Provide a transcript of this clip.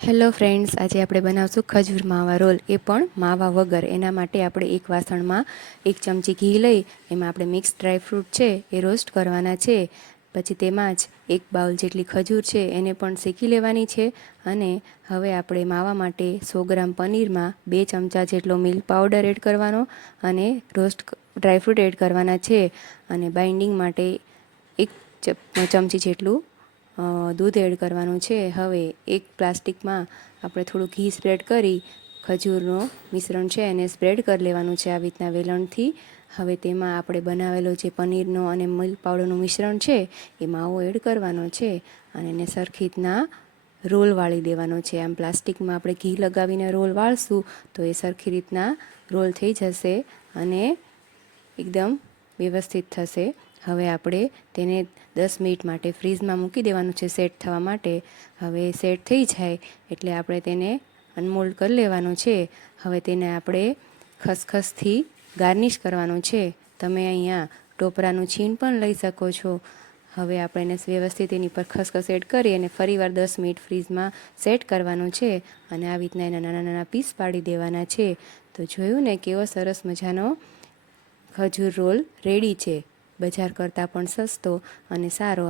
Hello friends, આજે આપણે બનાવશું ખજૂર માવા રોલ, એ પણ માવા વગર. એના માટે આપણે એક વાસણમાં 1 ચમચી ઘી લઈ એમાં આપણે મિક્સ ડ્રાયફ્રૂટ છે એ રોસ્ટ કરવાના છે. પછી તેમાં જ 1 બાઉલ જેટલી ખજૂર છે એને પણ શેકી લેવાની છે. અને હવે આપણે માવા માટે 100 ગ્રામ પનીરમાં 2 ચમચા જેટલો મિલ્ક પાવડર એડ કરવાનો અને રોસ્ટ ડ્રાયફ્રૂટ એડ કરવાના છે. અને બાઇન્ડિંગ માટે 1 ચમચી જેટલું દૂધ એડ કરવાનું છે. હવે એક પ્લાસ્ટિકમાં આપણે થોડું ઘી સ્પ્રેડ કરી ખજૂરનું મિશ્રણ છે એને સ્પ્રેડ કરી લેવાનું છે આવી રીતના વેલણથી. હવે તેમાં આપણે બનાવેલો જે પનીરનો અને મિલ્ક પાવડરનું મિશ્રણ છે એ માવો એડ કરવાનો છે અને એને સરખી રીતના રોલ વાળી દેવાનો છે. આમ પ્લાસ્ટિકમાં આપણે ઘી લગાવીને રોલ વાળશું તો એ સરખી રીતના રોલ થઈ જશે અને એકદમ વ્યવસ્થિત થશે. હવે આપણે તેને 10 મિનિટ માટે ફ્રીઝમાં મૂકી દેવાનું છે સેટ થવા માટે. હવે સેટ થઈ જાય એટલે આપણે તેને અનમોલ્ડ કરી લેવાનું છે. હવે તેને આપણે ખસખસથી ગાર્નિશ કરવાનું છે. તમે અહીંયા ટોપરાનું છીણ પણ લઈ શકો છો. હવે આપણે એને વ્યવસ્થિત એની પર ખસખસ એડ કરી અને ફરીવાર 10 મિનિટ ફ્રીઝમાં સેટ કરવાનું છે અને આવી રીતના એના નાના નાના પીસ પાડી દેવાના છે. તો જોયું ને, કેવો સરસ મજાનો ખજૂર રોલ રેડી છે. બજાર કરતાં પણ સસ્તો અને સારો.